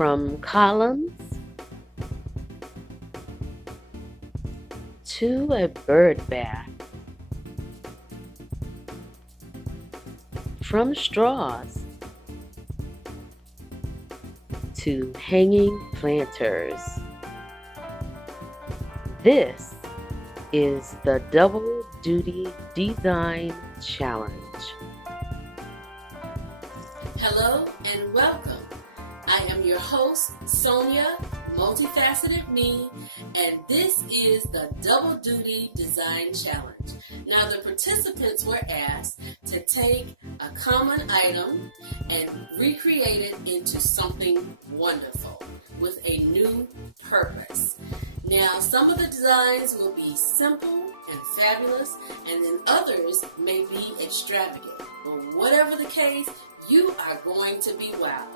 from columns to a bird bath, from straws to hanging planters. This is the Double Duty Design Challenge. Hello and welcome. I am your host, Sonia, Multifaceted Me, and this is the Double Duty Design Challenge. Now, the participants were asked to take a common item and recreate it into something wonderful with a new purpose. Now, some of the designs will be simple and fabulous, and then others may be extravagant. But whatever the case, you are going to be wowed.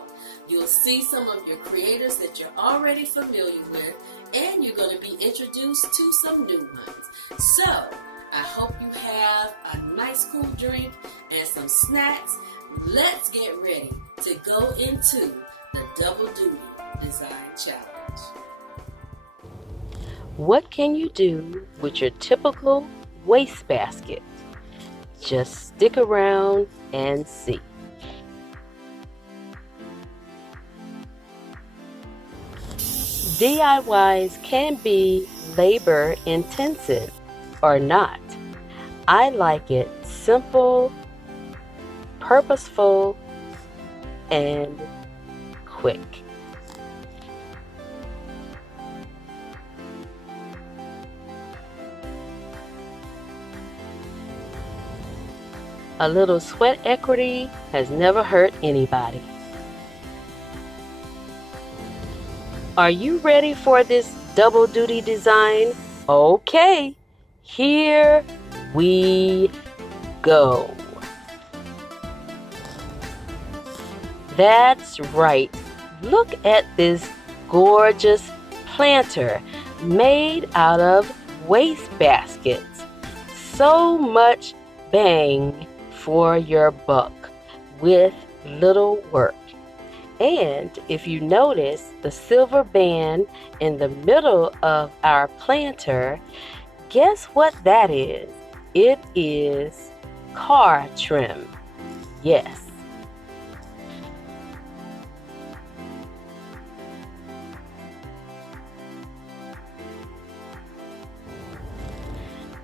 You'll see some of your creators that you're already familiar with, and you're going to be introduced to some new ones. So, I hope you have a nice cool drink and some snacks. Let's get ready to go into the Double Duty Design Challenge. What can you do with your typical wastebasket? Just stick around and see. DIYs can be labor intensive or not. I like it simple, purposeful, and quick. A little sweat equity has never hurt anybody. Are you ready for this double duty design? Okay, here we go. That's right. Look at this gorgeous planter made out of waste baskets. So much bang for your buck with little work. And if you notice the silver band in the middle of our planter, guess what that is? It is car trim. Yes.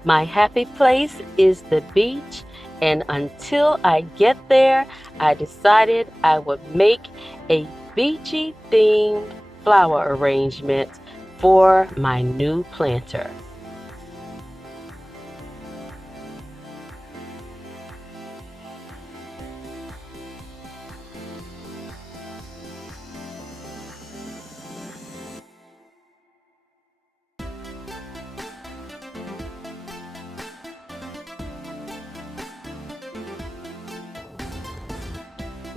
My happy place is the beach, and until I get there, I decided I would make a beachy themed flower arrangement for my new planter.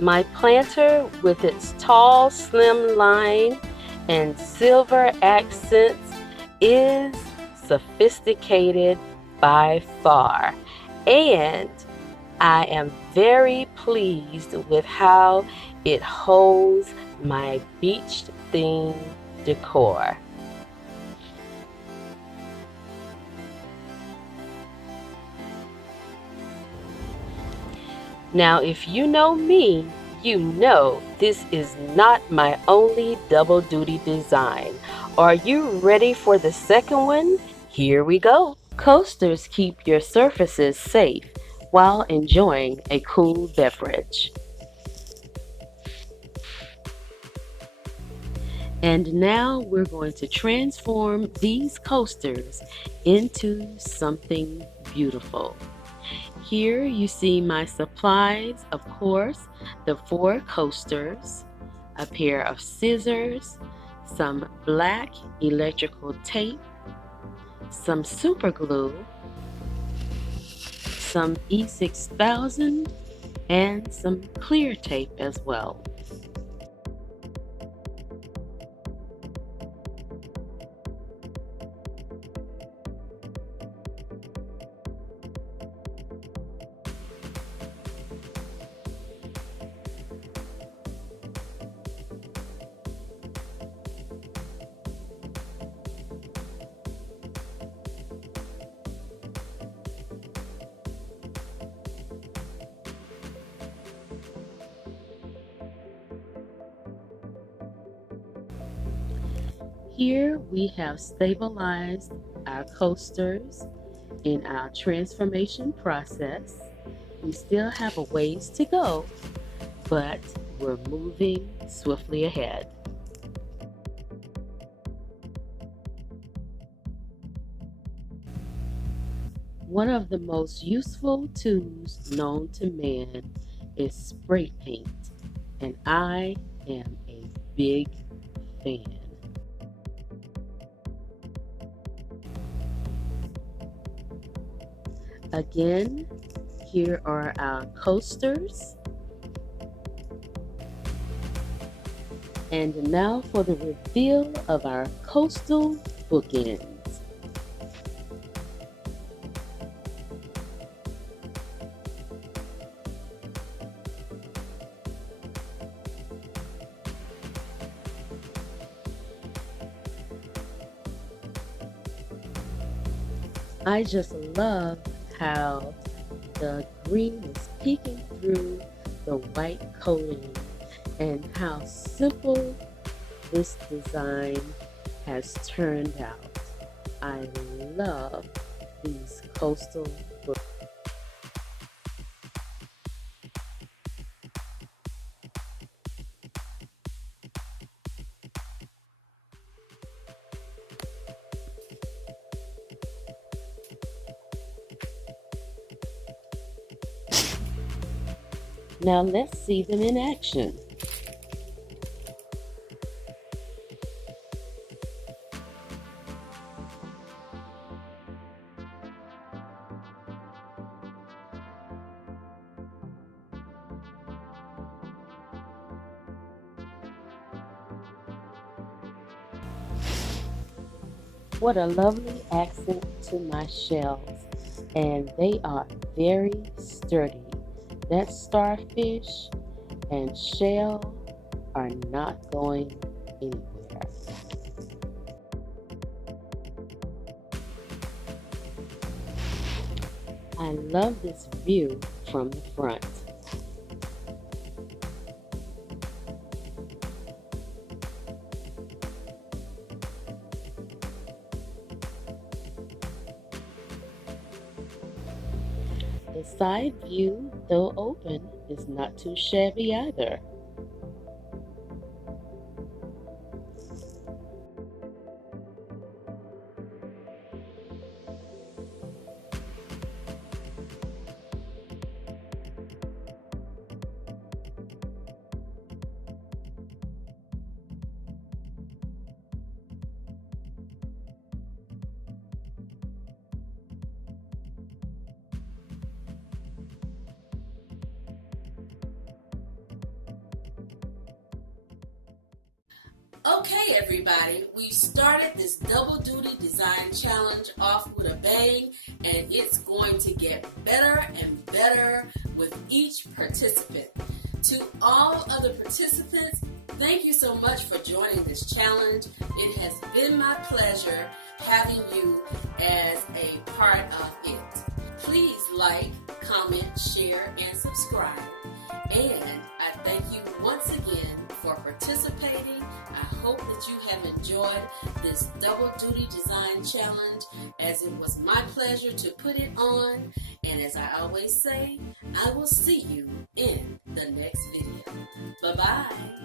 My planter, with its tall, slim line and silver accents, is sophisticated by far, and I am very pleased with how it holds my beach-themed decor. Now, if you know me, you know this is not my only double duty design. Are you ready for the second one? Here we go. Coasters keep your surfaces safe while enjoying a cool beverage. And now we're going to transform these coasters into something beautiful. Here you see my supplies, of course, the 4 coasters, a pair of scissors, some black electrical tape, some super glue, some E6000, and some clear tape as well. Here we have stabilized our coasters in our transformation process. We still have a ways to go, but we're moving swiftly ahead. One of the most useful tools known to man is spray paint, and I am a big fan. Again, here are our coasters. And now for the reveal of our coastal bookends. I just love how the green is peeking through the white coating and how simple this design has turned out. I love these coastal books. Now let's see them in action. What a lovely accent to my shells, and they are very sturdy. That starfish and shell are not going anywhere. I love this view from the front. The side view, though open, is not too shabby either. Okay, everybody, we've started this double duty design challenge off with a bang, and it's going to get better and better with each participant. To all other participants, thank you so much for joining this challenge. It has been my pleasure having you as a part of it. Please like, comment, share, and subscribe. And I thank you once again for participating. I hope that you have enjoyed this double duty design challenge, as it was my pleasure to put it on. And as I always say, I will see you in the next video. Bye-bye.